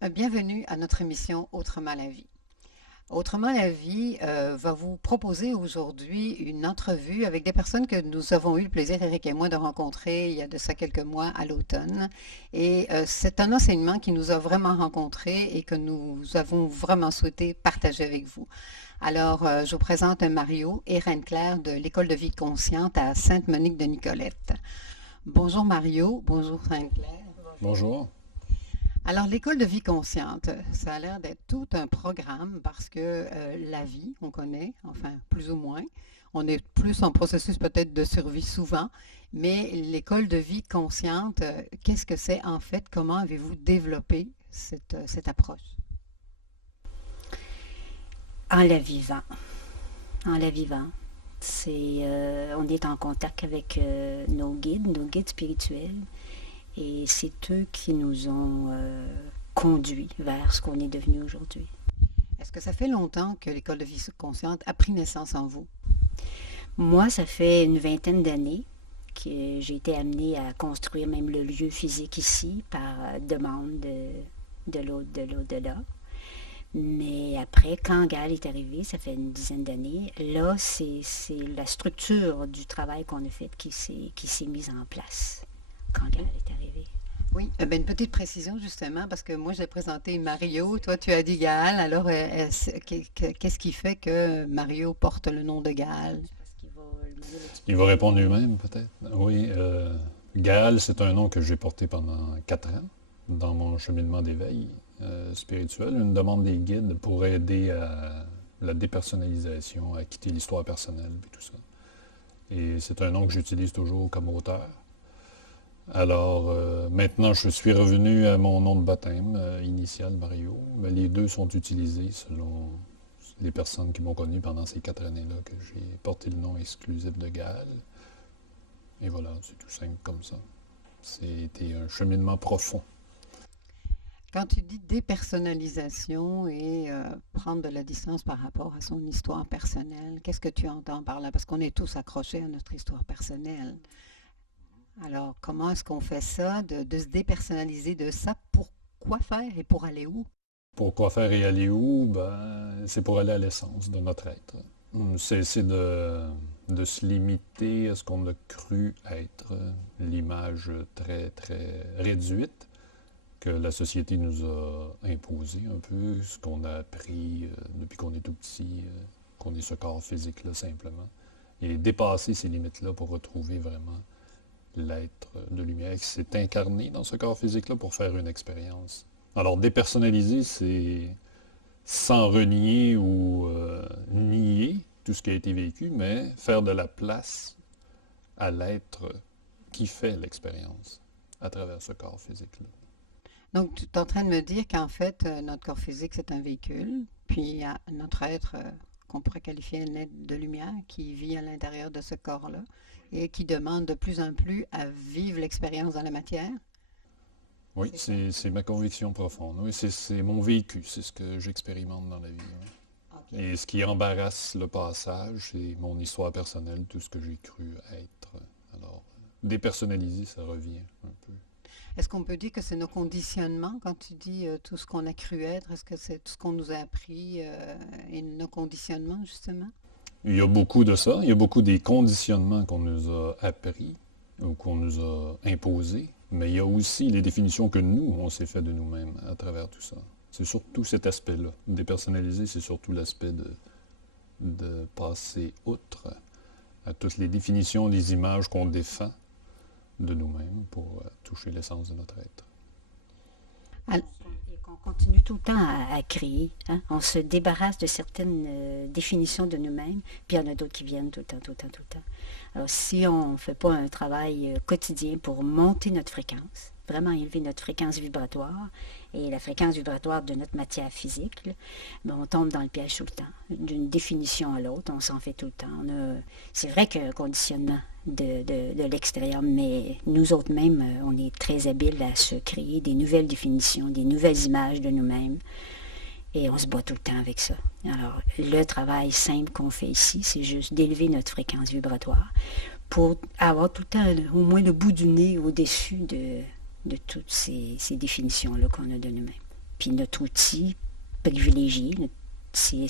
Bienvenue à notre émission Autrement la vie. Autrement la vie va vous proposer aujourd'hui une entrevue avec des personnes que nous avons eu le plaisir, Eric et moi, de rencontrer il y a de ça quelques mois à l'automne. Et c'est un enseignement qui nous a vraiment rencontrés et que nous avons vraiment souhaité partager avec vous. Alors, je vous présente Mario et Reine-Claire de l'École de vie consciente à Sainte-Monique-de-Nicolette. Bonjour Mario, bonjour Reine-Claire. Bonjour. Alors, l'école de vie consciente, ça a l'air d'être tout un programme parce que la vie, on connaît, enfin plus ou moins. On est plus en processus peut-être de survie souvent, mais l'école de vie consciente, qu'est-ce que c'est en fait? Comment avez-vous développé cette approche? En la vivant. En la vivant. On est en contact avec nos guides spirituels, et c'est eux qui nous ont conduits vers ce qu'on est devenu aujourd'hui. Est-ce que ça fait longtemps que l'école de vie consciente a pris naissance en vous? Moi, ça fait une vingtaine d'années que j'ai été amenée à construire même le lieu physique ici par demande de l'au-delà. Mais après, quand Gaël est arrivé, ça fait une dizaine d'années, là, c'est la structure du travail qu'on a fait qui s'est mise en place quand Gaël est arrivé. Oui, ben, une petite précision justement, parce que moi j'ai présenté Mario, toi tu as dit Gaal, alors qu'est-ce qui fait que Mario porte le nom de Gaal? Parce qu'il va mieux Il va l'expliquer. répondre lui-même, peut-être. Oui, Gaal, c'est un nom que j'ai porté pendant 4 ans dans mon cheminement d'éveil spirituel, une demande des guides pour aider à la dépersonnalisation, à quitter l'histoire personnelle et tout ça. Et c'est un nom que j'utilise toujours comme auteur. Alors, maintenant, je suis revenu à mon nom de baptême initial, Mario, mais les deux sont utilisés selon les personnes qui m'ont connu pendant ces 4 années-là, que j'ai porté le nom exclusif de Gaal. Et voilà, c'est tout simple comme ça. C'était un cheminement profond. Quand tu dis dépersonnalisation et prendre de la distance par rapport à son histoire personnelle, qu'est-ce que tu entends par là? Parce qu'on est tous accrochés à notre histoire personnelle. Alors, comment est-ce qu'on fait ça, de se dépersonnaliser de ça? Pour quoi faire et pour aller où? Pourquoi faire et aller où? Ben, c'est pour aller à l'essence de notre être. Cesser de se limiter à ce qu'on a cru être, l'image très, très réduite que la société nous a imposé un peu, ce qu'on a appris depuis qu'on est tout petit, qu'on est ce corps physique-là simplement. Et dépasser ces limites-là pour retrouver vraiment l'être de lumière qui s'est incarné dans ce corps physique-là pour faire une expérience. Alors dépersonnaliser, c'est sans renier ou nier tout ce qui a été vécu, mais faire de la place à l'être qui fait l'expérience à travers ce corps physique-là. Donc, tu es en train de me dire qu'en fait, notre corps physique, c'est un véhicule, puis il y a notre être qu'on pourrait qualifier un être de lumière qui vit à l'intérieur de ce corps-là et qui demande de plus en plus à vivre l'expérience dans la matière. Oui, C'est ça? c'est ma conviction profonde. Oui, c'est mon vécu, c'est ce que j'expérimente dans la vie. Oui. OK. Et ce qui embarrasse le passage, c'est mon histoire personnelle, tout ce que j'ai cru être. Alors, dépersonnaliser, ça revient un peu. Est-ce qu'on peut dire que c'est nos conditionnements quand tu dis tout ce qu'on a cru être? Est-ce que c'est tout ce qu'on nous a appris et nos conditionnements, justement? Il y a beaucoup de ça. Il y a beaucoup des conditionnements qu'on nous a appris ou qu'on nous a imposés. Mais il y a aussi les définitions que nous, on s'est fait de nous-mêmes à travers tout ça. C'est surtout cet aspect-là. Dépersonnaliser, c'est surtout l'aspect de passer outre à toutes les définitions, les images qu'on défend de nous-mêmes pour toucher l'essence de notre être. Al- Et qu'on continue tout le temps à créer. Hein. On se débarrasse de certaines définitions de nous-mêmes, puis il y en a d'autres qui viennent tout le temps, tout le temps, tout le temps. Alors, si on ne fait pas un travail quotidien pour monter notre fréquence, vraiment élever notre fréquence vibratoire et la fréquence vibratoire de notre matière physique, là, ben, on tombe dans le piège tout le temps. D'une définition à l'autre, on s'en fait tout le temps. C'est vrai qu'il y a un conditionnement de l'extérieur, mais nous autres mêmes, on est très habiles à se créer des nouvelles définitions, des nouvelles images de nous-mêmes. Et on se bat tout le temps avec ça. Alors, le travail simple qu'on fait ici, c'est juste d'élever notre fréquence vibratoire pour avoir tout le temps au moins le bout du nez au-dessus de toutes ces définitions-là qu'on a de nous-mêmes. Puis notre outil privilégié, c'est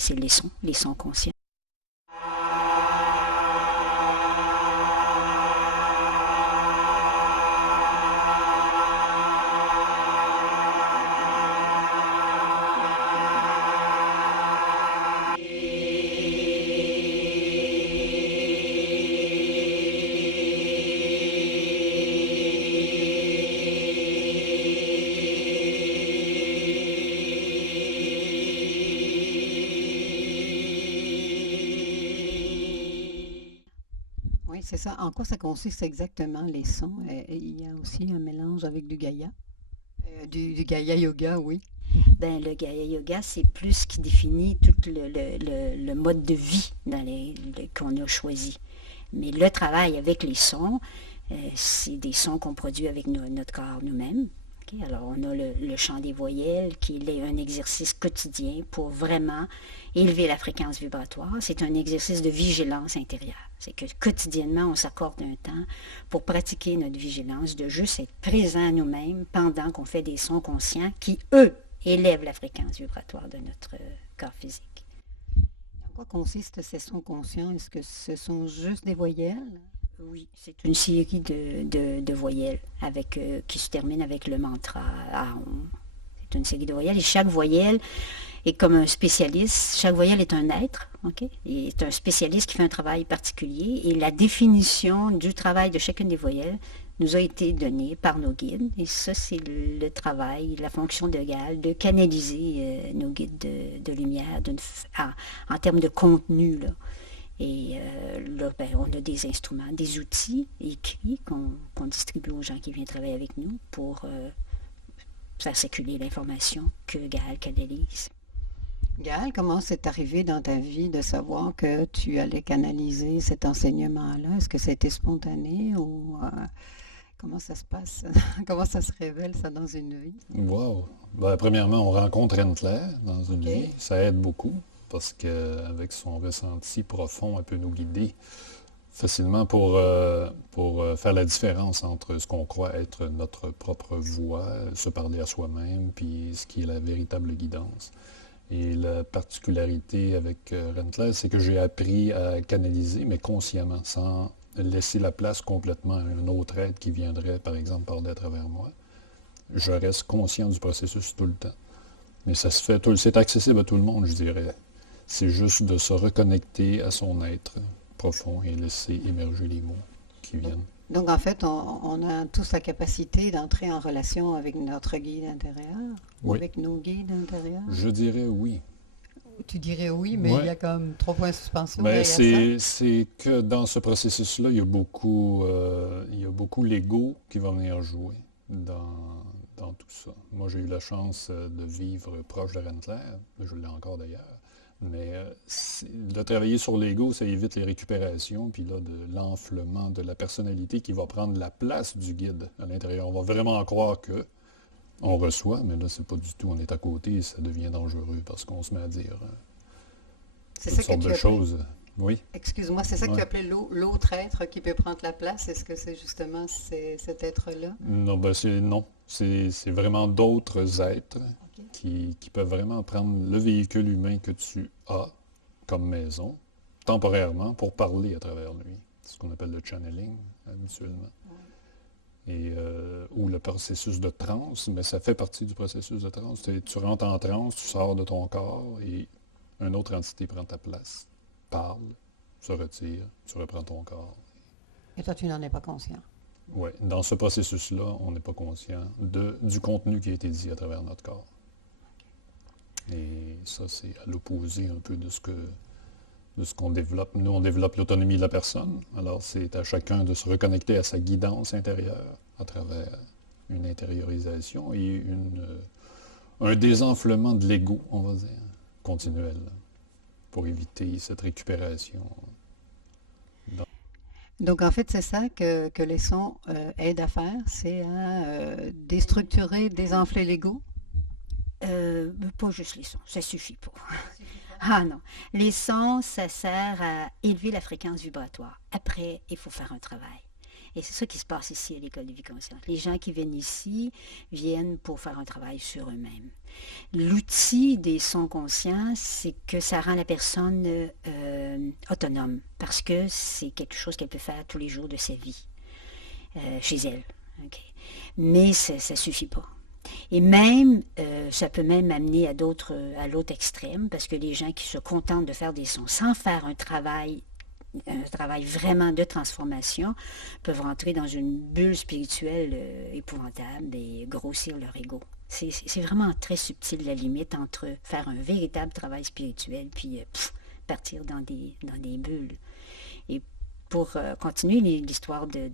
les sons conscients. Oui, c'est ça. En quoi ça consiste exactement les sons? Il y a aussi un mélange avec du Gaïa. Du Gaïa Yoga, oui. Ben, le Gaia Yoga, c'est plus ce qui définit tout le mode de vie qu'on a choisi. Mais le travail avec les sons, c'est des sons qu'on produit avec notre corps nous-mêmes. Ok? Alors, on a le chant des voyelles, qui est un exercice quotidien pour vraiment élever la fréquence vibratoire. C'est un exercice de vigilance intérieure. C'est que quotidiennement, on s'accorde un temps pour pratiquer notre vigilance, de juste être présent à nous-mêmes pendant qu'on fait des sons conscients qui, eux, élèvent la fréquence vibratoire de notre corps physique. En quoi consistent ces sons conscients? Est-ce que ce sont juste des voyelles? Oui, c'est une série de voyelles qui se termine avec le mantra Aum. C'est une série de voyelles et chaque voyelle est comme un spécialiste. Chaque voyelle est un être, ok? Il est un spécialiste qui fait un travail particulier et la définition du travail de chacune des voyelles nous a été donnée par nos guides. Et ça, c'est le travail, la fonction de Gaal, de canaliser nos guides de lumière en termes de contenu, là. Et là, ben, on a des instruments, des outils écrits qu'on distribue aux gens qui viennent travailler avec nous pour faire circuler l'information que Gaal canalise. Gaël, comment c'est arrivé dans ta vie de savoir que tu allais canaliser cet enseignement-là? Est-ce que c'était spontané ou comment ça se passe? Comment ça se révèle ça dans une vie? Wow! Ben, premièrement, on rencontre Anne-Claire dans une OK. vie. Ça aide beaucoup parce qu'avec son ressenti profond, elle peut nous guider facilement pour faire la différence entre ce qu'on croit être notre propre voix, se parler à soi-même, puis ce qui est la véritable guidance. Et la particularité avec Rentler, c'est que j'ai appris à canaliser, mais consciemment, sans laisser la place complètement à un autre être qui viendrait, par exemple, parler à travers moi. Je reste conscient du processus tout le temps. Mais ça se fait, c'est accessible à tout le monde, je dirais. C'est juste de se reconnecter à son être profond et laisser émerger les mots qui viennent. Donc, en fait, on a tous la capacité d'entrer en relation avec notre guide intérieur, ou Oui, avec nos guides intérieurs. je dirais oui. Tu dirais oui, mais il y Ouais. a comme 3 points de suspension Ben, derrière ça. c'est que dans ce processus-là, il y a beaucoup l'ego qui va venir jouer dans tout ça. Moi, j'ai eu la chance de vivre proche de Rentler, je l'ai encore d'ailleurs. Mais de travailler sur l'ego, ça évite les récupérations, puis là, de l'enflement de la personnalité qui va prendre la place du guide à l'intérieur. On va vraiment croire que on reçoit, mais là, c'est pas du tout. On est à côté et ça devient dangereux parce qu'on se met à dire C'est toutes ça que sortes tu de appelais, choses. Oui, excuse-moi, c'est ça que tu ouais. appelais l'autre être qui peut prendre la place. Est-ce que c'est justement cet être-là? Non, ben non. C'est vraiment d'autres êtres OK. qui peuvent vraiment prendre le véhicule humain que tu as comme maison, temporairement, pour parler à travers lui. C'est ce qu'on appelle le channeling, habituellement. Ou le processus de transe, mais ça fait partie du processus de transe. Tu rentres en transe, tu sors de ton corps et une autre entité prend ta place, parle, se retire, tu reprends ton corps. Et toi, tu n'en es pas conscient. Ouais, dans ce processus-là, on n'est pas conscient du contenu qui a été dit à travers notre corps. Et ça, c'est à l'opposé un peu de ce qu'on développe. Nous, on développe l'autonomie de la personne. Alors, c'est à chacun de se reconnecter à sa guidance intérieure à travers une intériorisation et un désenflement de l'ego, on va dire, continuel, pour éviter cette récupération. Donc, en fait, c'est ça que les sons aident à faire, c'est à déstructurer, désenfler l'ego. Pas juste les sons, ça suffit pas. Ah non, les sons, ça sert à élever la fréquence vibratoire. Après, il faut faire un travail. Et c'est ça qui se passe ici à l'École de vie consciente. Les gens qui viennent ici viennent pour faire un travail sur eux-mêmes. L'outil des sons conscients, c'est que ça rend la personne autonome, parce que c'est quelque chose qu'elle peut faire tous les jours de sa vie, chez elle. Okay. Mais ça ne suffit pas. Et même, ça peut même amener à l'autre extrême, parce que les gens qui se contentent de faire des sons sans faire un travail vraiment de transformation, peuvent rentrer dans une bulle spirituelle épouvantable et grossir leur ego. C'est vraiment très subtil la limite entre faire un véritable travail spirituel puis partir dans des bulles. Et pour continuer l'histoire de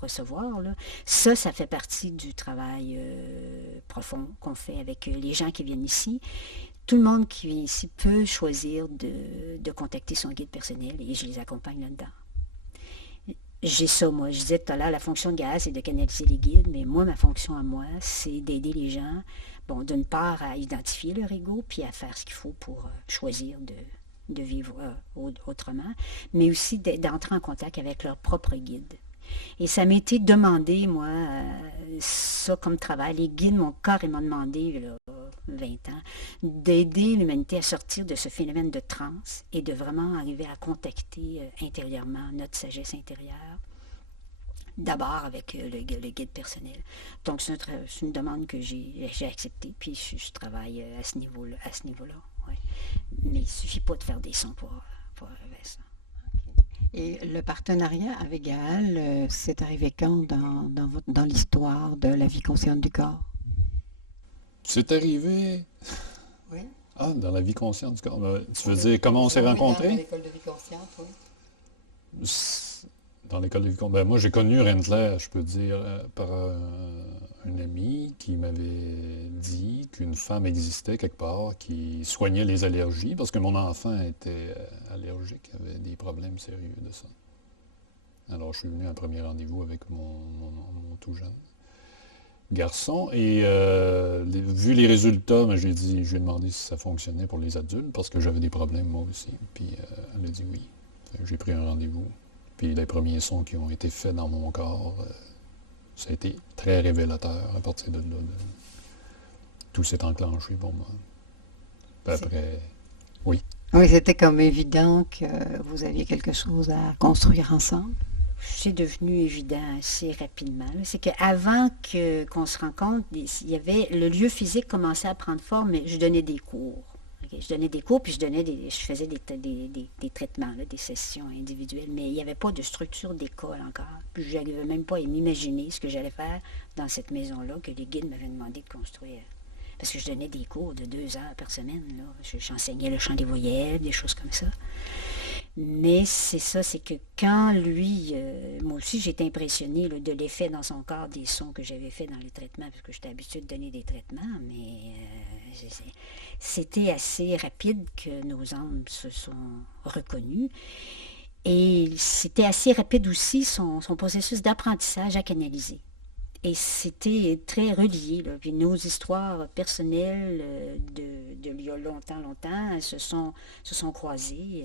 recevoir, là, ça fait partie du travail profond qu'on fait avec les gens qui viennent ici. Tout le monde qui vient ici peut choisir de contacter son guide personnel et je les accompagne là-dedans. J'ai ça, moi. Je disais tout à l'heure, la fonction de Gaëlle, c'est de canaliser les guides, mais moi, ma fonction à moi, c'est d'aider les gens, bon, d'une part, à identifier leur ego, puis à faire ce qu'il faut pour choisir de vivre autrement, mais aussi d'entrer en contact avec leur propre guide. Et ça m'a été demandé, moi, ça comme travail. Les guides m'ont carrément demandé, là, 20 ans, d'aider l'humanité à sortir de ce phénomène de transe et de vraiment arriver à contacter intérieurement notre sagesse intérieure. D'abord avec le guide personnel. Donc, c'est une demande que j'ai acceptée, puis je travaille à ce niveau-là. Ouais. Mais il ne suffit pas de faire des sons pour arriver à ça. Et le partenariat avec Gaëlle, c'est arrivé quand dans l'histoire de la vie consciente du corps? C'est arrivé... Oui. Ah, dans la vie consciente du corps. Tu veux dire comment on s'est rencontrés? Dans l'école de vie consciente, oui. Dans l'école de vie consciente. Moi, j'ai connu Rentler, je peux dire, par un ami qui m'avait dit qu'une femme existait quelque part qui soignait les allergies, parce que mon enfant était allergique, avait des problèmes sérieux de ça. Alors, je suis venu à un premier rendez-vous avec mon tout jeune garçon, et vu les résultats, je lui ai demandé si ça fonctionnait pour les adultes, parce que j'avais des problèmes moi aussi. Puis elle a dit oui. J'ai pris un rendez-vous. Puis les premiers sons qui ont été faits dans mon corps, ça a été très révélateur à partir de là. Tout s'est enclenché pour moi. Puis après, oui. Oui, c'était comme évident que vous aviez quelque chose à construire ensemble. C'est devenu évident assez rapidement. C'est qu'avant qu'on se rencontre, il y avait le lieu physique commençait à prendre forme, mais je donnais des cours. Okay? Je donnais des cours, puis je faisais des traitements, là, des sessions individuelles, mais il n'y avait pas de structure d'école encore. Puis je n'arrivais même pas à m'imaginer ce que j'allais faire dans cette maison-là que les guides m'avaient demandé de construire. Parce que je donnais des cours de 2 heures par semaine. Là. J'enseignais le chant des voyelles, des choses comme ça. Mais c'est ça, c'est que quand lui, moi aussi j'ai été impressionnée là, de l'effet dans son corps des sons que j'avais fait dans les traitements, parce que j'étais habituée de donner des traitements, mais c'était assez rapide que nos âmes se sont reconnues. Et c'était assez rapide aussi son processus d'apprentissage à canaliser. Et c'était très relié. Là. Puis nos histoires personnelles d'il y a longtemps, se sont croisées.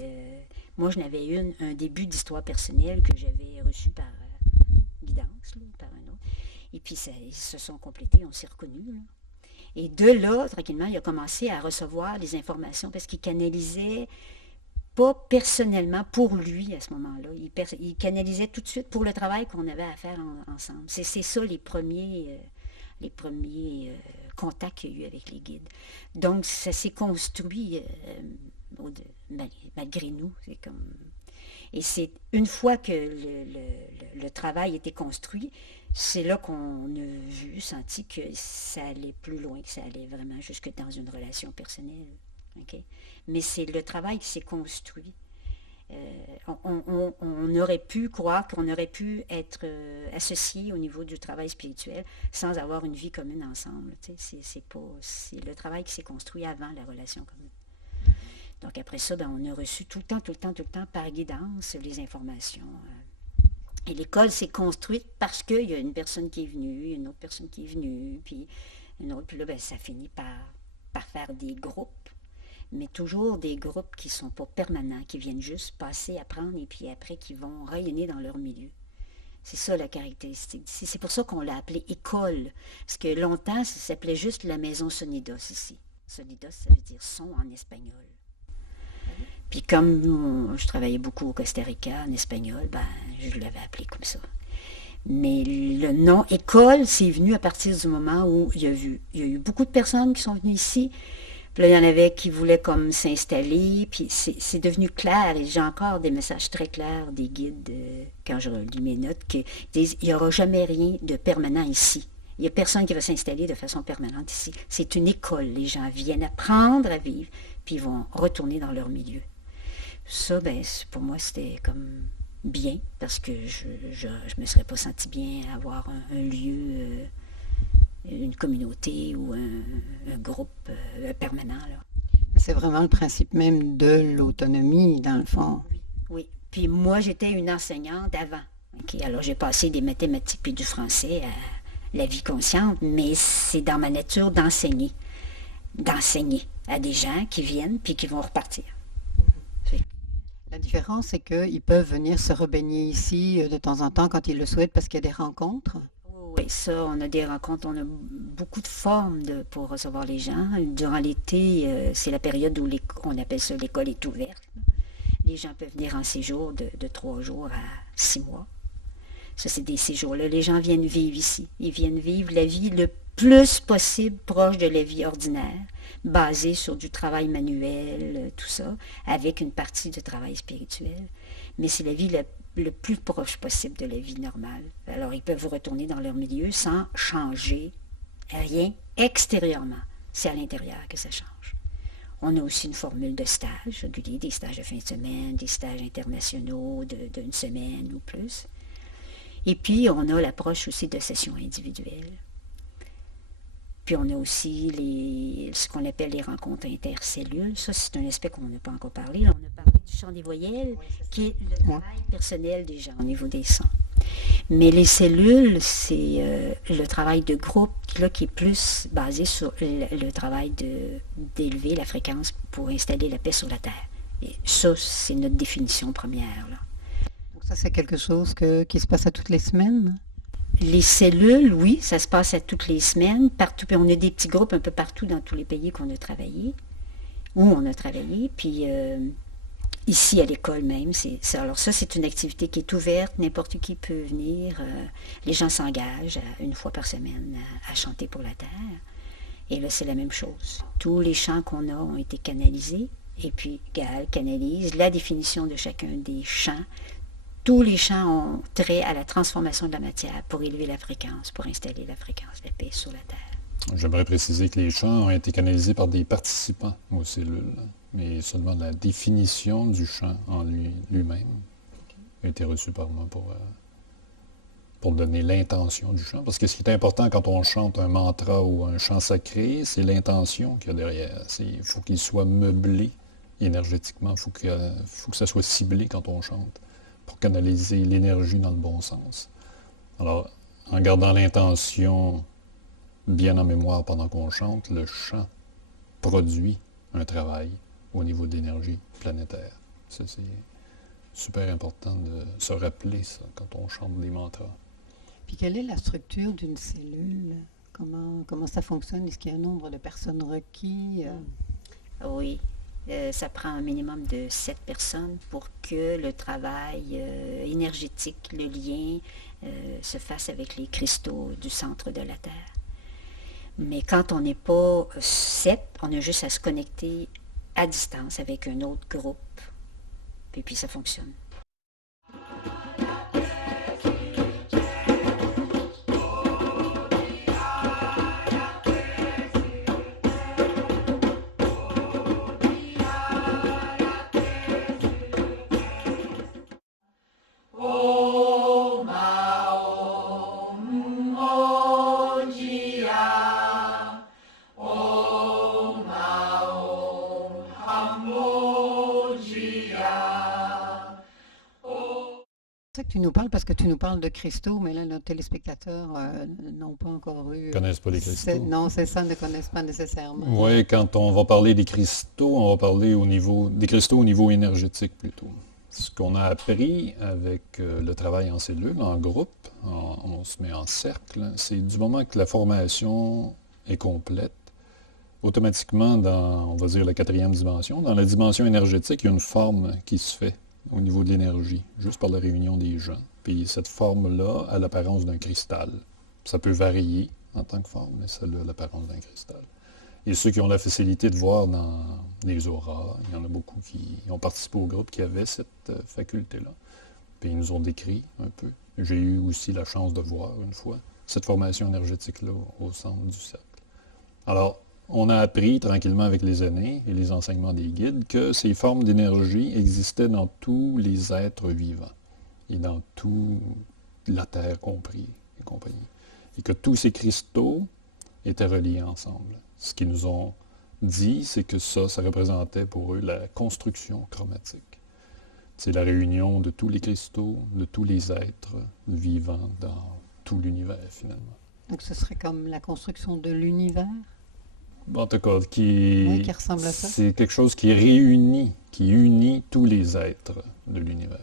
Moi, je n'avais eu un début d'histoire personnelle que j'avais reçu par guidance, là, par un autre. Et puis, ils se sont complétés, on s'est reconnus. Là. Et de là, tranquillement, il a commencé à recevoir des informations parce qu'il canalisait pas personnellement pour lui à ce moment-là. Il canalisait tout de suite pour le travail qu'on avait à faire ensemble. C'est ça les premiers contacts qu'il y a eu avec les guides. Donc, ça s'est construit malgré nous. Et c'est une fois que le travail était construit, c'est là qu'on a senti que ça allait plus loin, que ça allait vraiment jusque dans une relation personnelle. Okay? Mais c'est le travail qui s'est construit. On aurait pu croire qu'on aurait pu être associés au niveau du travail spirituel sans avoir une vie commune ensemble. C'est le travail qui s'est construit avant la relation commune. Donc après ça, on a reçu tout le temps, par guidance, les informations. Et l'école s'est construite parce qu'il y a une personne qui est venue, une autre personne qui est venue, puis une autre. Puis là, ça finit par faire des groupes. Mais toujours des groupes qui ne sont pas permanents, qui viennent juste passer, apprendre, et puis après qui vont rayonner dans leur milieu. C'est ça la caractéristique d'ici. C'est pour ça qu'on l'a appelé école. Parce que longtemps, ça s'appelait juste la maison Sonidos ici. Sonidos, ça veut dire son en espagnol. Puis comme je travaillais beaucoup au Costa Rica en espagnol, ben, je l'avais appelé comme ça. Mais le nom école, c'est venu à partir du moment où il y a eu beaucoup de personnes qui sont venues ici. Puis là, il y en avait qui voulaient comme s'installer. Puis c'est devenu clair. Et j'ai encore des messages très clairs des guides, quand je relis mes notes, qui disent il n'y aura jamais rien de permanent ici. Il n'y a personne qui va s'installer de façon permanente ici. C'est une école. Les gens viennent apprendre à vivre, puis ils vont retourner dans leur milieu. Ça, ben, pour moi, c'était comme bien, parce que je me serais pas senti bien à avoir un lieu, une communauté ou un groupe permanent, là. C'est vraiment le principe même de l'autonomie, dans le fond. Oui, oui. Puis moi, j'étais une enseignante avant. OK? Alors, j'ai passé des mathématiques puis du français à la vie consciente, mais c'est dans ma nature d'enseigner à des gens qui viennent puis qui vont repartir. La différence, c'est qu'ils peuvent venir se rebaigner ici de temps en temps quand ils le souhaitent parce qu'il y a des rencontres. Oui, ça, on a des rencontres, on a beaucoup de formes pour recevoir les gens. Durant l'été, c'est la période où on appelle ça l'école est ouverte. Les gens peuvent venir en séjour de 3 jours à 6 mois. Ça, c'est des séjours-là. Les gens viennent vivre ici. Ils viennent vivre la vie le plus possible proche de la vie ordinaire, basée sur du travail manuel, tout ça, avec une partie de travail spirituel. Mais c'est la vie le plus proche possible de la vie normale. Alors, ils peuvent retourner dans leur milieu sans changer rien extérieurement. C'est à l'intérieur que ça change. On a aussi une formule de stage régulier, des stages de fin de semaine, des stages internationaux d'une semaine ou plus. Et puis, on a l'approche aussi de sessions individuelles. Puis on a aussi ce qu'on appelle les rencontres intercellules. Ça, c'est un aspect qu'on n'a pas encore parlé. Là, on a parlé du chant des voyelles, qui est le travail personnel des gens au niveau des sons. Mais les cellules, c'est le travail de groupe là, qui est plus basé sur le travail d'élever la fréquence pour installer la paix sur la Terre. Et ça, c'est notre définition première, là. Donc ça, c'est quelque chose qui se passe à toutes les semaines? Les cellules, oui, ça se passe à toutes les semaines, partout. Puis on a des petits groupes un peu partout dans tous les pays qu'on a travaillé, où on a travaillé. Puis ici, à l'école même, alors ça, c'est une activité qui est ouverte, n'importe qui peut venir. Les gens s'engagent une fois par semaine à chanter pour la Terre. Et là, c'est la même chose. Tous les chants qu'on a ont été canalisés. Et puis, Gaal canalise la définition de chacun des chants. Tous les chants ont trait à la transformation de la matière pour élever la fréquence, pour installer la fréquence de la paix sur la Terre. J'aimerais préciser que les chants ont été canalisés par des participants aux cellules, mais seulement la définition du chant en lui-même a été reçue par moi pour donner l'intention du chant. Parce que ce qui est important quand on chante un mantra ou un chant sacré, c'est l'intention qu'il y a derrière. Il faut qu'il soit meublé énergétiquement, il faut que ça soit ciblé quand on chante, pour canaliser l'énergie dans le bon sens. Alors, en gardant l'intention bien en mémoire pendant qu'on chante, le chant produit un travail au niveau de l'énergie planétaire. Ça, c'est super important de se rappeler ça quand on chante des mantras. Puis quelle est la structure d'une cellule? Comment ça fonctionne? Est-ce qu'il y a un nombre de personnes requis? Oui. Ça prend un minimum de 7 personnes pour que le travail énergétique, le lien, se fasse avec les cristaux du centre de la Terre. Mais quand on n'est pas 7, on a juste à se connecter à distance avec un autre groupe. Et puis ça fonctionne. C'est ça que tu nous parles parce que tu nous parles de cristaux, mais là, nos téléspectateurs n'ont pas encore eu... Ils ne connaissent pas les cristaux. Non, c'est ça, ne connaissent pas nécessairement. Oui, quand on va parler des cristaux, on va parler des cristaux au niveau énergétique plutôt. Ce qu'on a appris avec le travail en cellule, en groupe, on se met en cercle, c'est du moment que la formation est complète, automatiquement dans, on va dire, la quatrième dimension, dans la dimension énergétique, il y a une forme qui se fait au niveau de l'énergie, juste par la réunion des gens. Puis cette forme-là a l'apparence d'un cristal. Ça peut varier en tant que forme, mais ça a l'apparence d'un cristal. Et ceux qui ont la facilité de voir dans les auras, il y en a beaucoup qui ont participé au groupe qui avaient cette faculté-là. Puis ils nous ont décrit un peu. J'ai eu aussi la chance de voir une fois cette formation énergétique-là au centre du cercle. Alors, on a appris tranquillement avec les années et les enseignements des guides que ces formes d'énergie existaient dans tous les êtres vivants et dans toute la Terre compris et compagnie. Et que tous ces cristaux étaient reliés ensemble. Ce qu'ils nous ont dit, c'est que ça représentait pour eux la construction chromatique. C'est la réunion de tous les cristaux, de tous les êtres vivants dans tout l'univers, finalement. Donc, ce serait comme la construction de l'univers? En tout cas, Oui, qui ressemble à ça. c'est quelque chose qui réunit, qui unit tous les êtres de l'univers.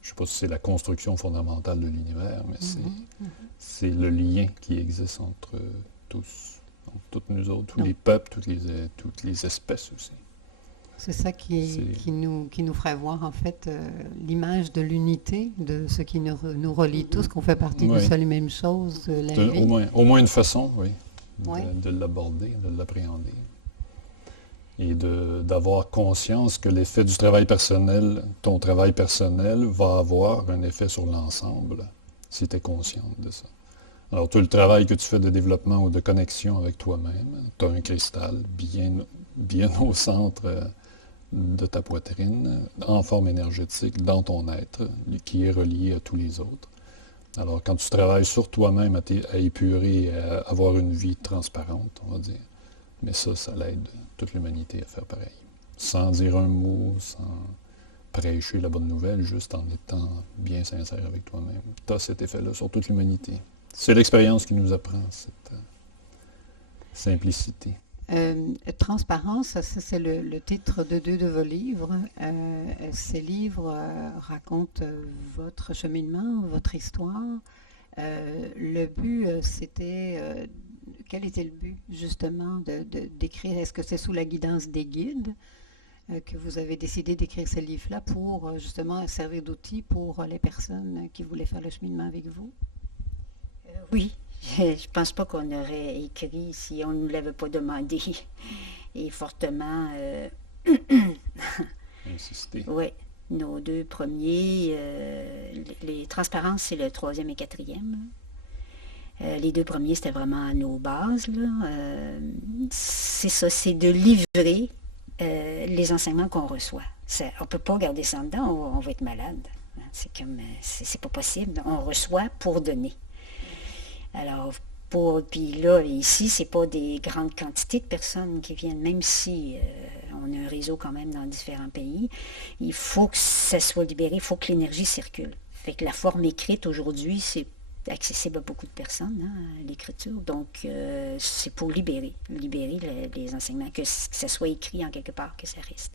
Je ne sais pas si c'est la construction fondamentale de l'univers, mais c'est le lien qui existe entre tous. Donc, toutes nous autres, tous les peuples, toutes les espèces aussi. C'est ça qui nous ferait voir, en fait, l'image de l'unité, de ce qui nous relie tous, qu'on fait partie d'une seule et même chose, la vie. Au moins une façon, oui, Oui. de l'aborder, de l'appréhender. Et d'avoir conscience que l'effet du travail personnel, ton travail personnel, va avoir un effet sur l'ensemble, si tu es consciente de ça. Alors, tout le travail que tu fais de développement ou de connexion avec toi-même, tu as un cristal bien au centre de ta poitrine, en forme énergétique, dans ton être, qui est relié à tous les autres. Alors, quand tu travailles sur toi-même à épurer, à avoir une vie transparente, on va dire, mais ça l'aide toute l'humanité à faire pareil. Sans dire un mot, sans prêcher la bonne nouvelle, juste en étant bien sincère avec toi-même. Tu as cet effet-là sur toute l'humanité. C'est l'expérience qui nous apprend cette simplicité. Transparence, ça, c'est le titre de 2 de vos livres. Ces livres racontent votre cheminement, votre histoire. Le but, c'était... quel était le but, justement, d'écrire? Est-ce que c'est sous la guidance des guides que vous avez décidé d'écrire ce livre-là pour, justement, servir d'outil pour les personnes qui voulaient faire le cheminement avec vous? Oui, je pense pas qu'on aurait écrit si on ne nous l'avait pas demandé. Et fortement, Insister. oui, nos 2 premiers, les transparences, c'est le 3e et 4e. Les 2 premiers, c'était vraiment nos bases. C'est ça, c'est de livrer les enseignements qu'on reçoit. On ne peut pas garder ça en dedans, on va être malade. C'est pas possible. On reçoit pour donner. Alors, puis là, ici, c'est pas des grandes quantités de personnes qui viennent, même si on a un réseau quand même dans différents pays. Il faut que ça soit libéré, il faut que l'énergie circule. Fait que la forme écrite aujourd'hui, c'est accessible à beaucoup de personnes, l'écriture. Donc, c'est pour libérer les enseignements, que ça soit écrit en quelque part, que ça reste.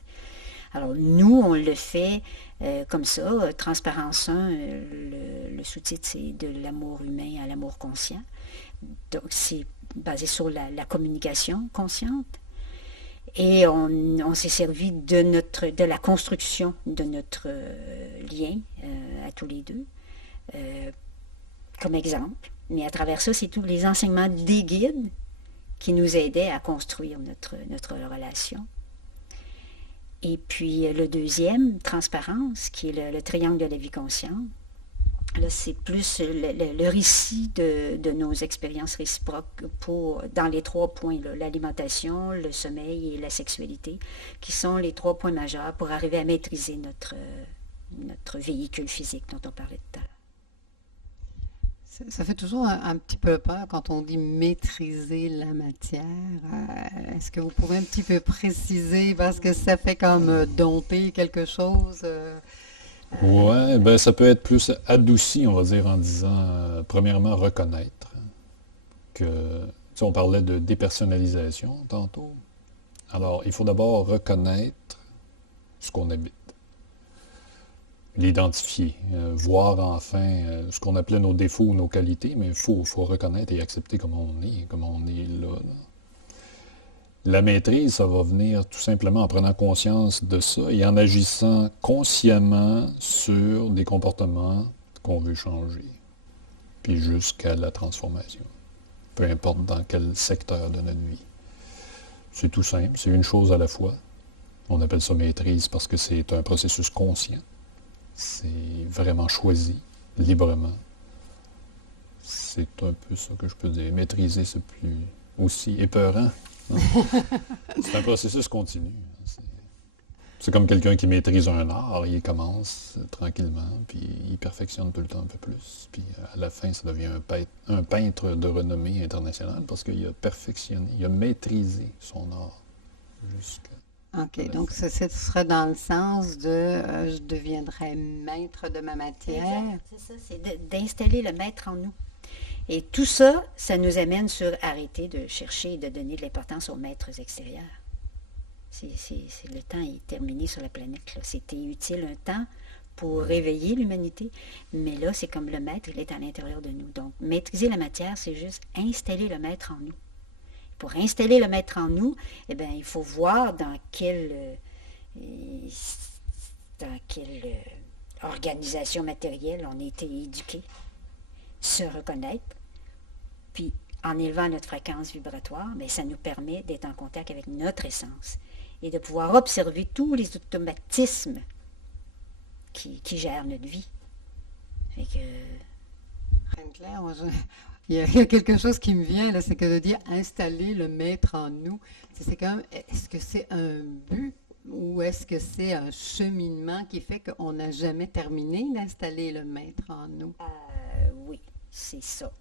Alors, nous, on le fait comme ça. Transparence 1, le sous-titre, c'est de l'amour humain à l'amour conscient. Donc, c'est basé sur la communication consciente. Et on s'est servi de la construction de notre lien à tous les deux, comme exemple. Mais à travers ça, c'est tous les enseignements des guides qui nous aidaient à construire notre relation. Et puis le 2e, transparence, qui est le triangle de la vie consciente. Là, c'est plus le récit de nos expériences réciproques dans les 3 points, l'alimentation, le sommeil et la sexualité, qui sont les 3 points majeurs pour arriver à maîtriser notre véhicule physique dont on parlait tout à l'heure. Ça fait toujours un petit peu peur quand on dit maîtriser la matière. Est-ce que vous pouvez un petit peu préciser, parce que ça fait comme dompter quelque chose? Ouais, ben ça peut être plus adouci, on va dire, en disant, premièrement, reconnaître que, tu sais, on parlait de dépersonnalisation tantôt. Alors, il faut d'abord reconnaître ce qu'on habite. l'identifier, voir enfin ce qu'on appelait nos défauts ou nos qualités, mais il faut reconnaître et accepter comme on est là. La maîtrise, ça va venir tout simplement en prenant conscience de ça et en agissant consciemment sur des comportements qu'on veut changer, puis jusqu'à la transformation, peu importe dans quel secteur de notre vie. C'est tout simple, c'est une chose à la fois. On appelle ça maîtrise parce que c'est un processus conscient. C'est vraiment choisi, librement. C'est un peu ça que je peux dire. Maîtriser, c'est plus aussi épeurant. C'est un processus continu. C'est comme quelqu'un qui maîtrise un art, il commence tranquillement, puis il perfectionne tout le temps un peu plus. Puis à la fin, ça devient un peintre de renommée internationale parce qu'il a perfectionné, il a maîtrisé son art jusqu'à OK, la donc fin. ce serait dans le sens de je deviendrai maître de ma matière. Exact, c'est ça, c'est d'installer le maître en nous. Et tout ça, ça nous amène sur arrêter de chercher et de donner de l'importance aux maîtres extérieurs. Le temps est terminé sur la planète, là. C'était utile un temps pour réveiller l'humanité, mais là, c'est comme le maître, il est à l'intérieur de nous. Donc, maîtriser la matière, c'est juste installer le maître en nous. Pour installer le maître en nous, eh bien, il faut voir dans quelle organisation matérielle on a été éduqué, se reconnaître, puis en élevant notre fréquence vibratoire, bien, ça nous permet d'être en contact avec notre essence et de pouvoir observer tous les automatismes qui gèrent notre vie. Fait que, Claire, il y a quelque chose qui me vient, là, c'est que de dire installer le maître en nous, c'est quand même, est-ce que c'est un but ou est-ce que c'est un cheminement qui fait qu'on n'a jamais terminé d'installer le maître en nous? oui, c'est ça.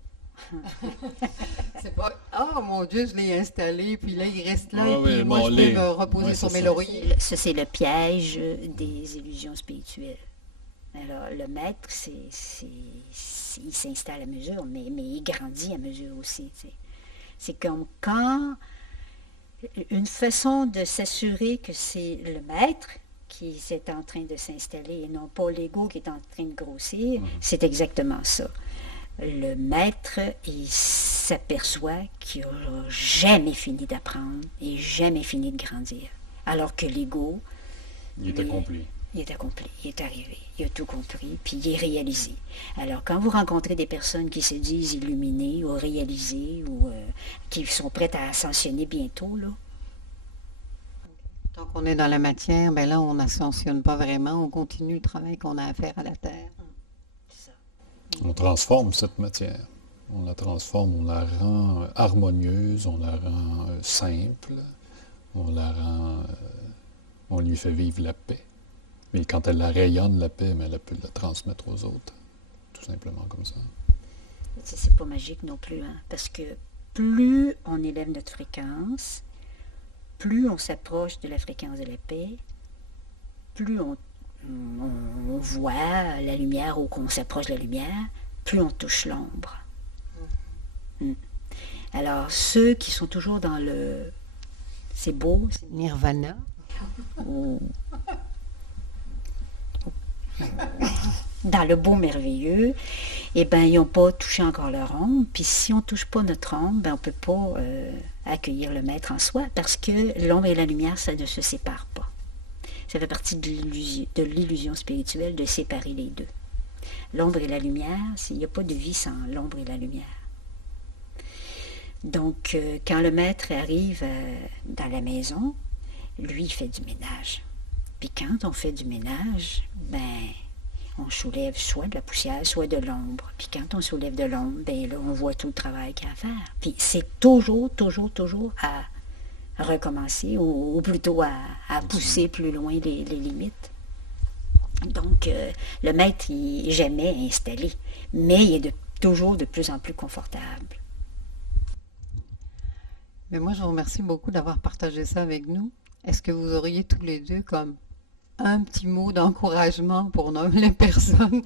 C'est pas, oh mon Dieu, je l'ai installé, puis là, il reste là, Ouais, et puis ouais, moi, bon, je vais me reposer ouais, sur c'est mes ça. lauriers. Ça, c'est le piège des illusions spirituelles. Alors, le maître, il s'installe à mesure, mais il grandit à mesure aussi. C'est comme quand une façon de s'assurer que c'est le maître qui est en train de s'installer et non pas l'ego qui est en train de grossir, c'est exactement ça. Le maître, il s'aperçoit qu'il n'aura jamais fini d'apprendre et jamais fini de grandir. Alors que l'ego, Il est lui, accompli. il est accompli, il est arrivé, il a tout compris, puis il est réalisé. Alors, quand vous rencontrez des personnes qui se disent illuminées ou réalisées ou qui sont prêtes à ascensionner bientôt, là, Tant qu'on est dans la matière, ben là, on n'ascensionne pas vraiment, on continue le travail qu'on a à faire à la Terre. c'est ça. On transforme cette matière. On la transforme, on la rend harmonieuse, on la rend simple, on la rend, on lui fait vivre la paix. Mais quand elle la rayonne, la paix, mais elle peut la transmettre aux autres. Tout simplement comme ça. C'est pas magique non plus, hein, parce que plus on élève notre fréquence, plus on s'approche de la fréquence de la paix, plus on voit la lumière ou qu'on s'approche de la lumière, plus on touche l'ombre. Mm. Alors, ceux qui sont toujours dans le c'est beau, Nirvana. ou dans le beau merveilleux, eh ben ils n'ont pas touché encore leur ombre. Puis si on ne touche pas notre ombre, ben on ne peut pas accueillir le maître en soi, parce que l'ombre et la lumière, ça ne se sépare pas. Ça fait partie de l'illusion spirituelle de séparer les deux. L'ombre et la lumière, il n'y a pas de vie sans l'ombre et la lumière. Donc, quand le maître arrive dans la maison, lui, il fait du ménage. Puis quand on fait du ménage, ben, on soulève soit de la poussière, soit de l'ombre. Puis quand on soulève de l'ombre, ben là, on voit tout le travail qu'il y a à faire. Puis c'est toujours à recommencer, ou plutôt à pousser plus loin les limites. Donc, le maître, il n'est jamais installé, mais il est toujours de plus en plus confortable. Mais moi, je vous remercie beaucoup d'avoir partagé ça avec nous. Est-ce que vous auriez tous les deux comme un petit mot d'encouragement pour les personnes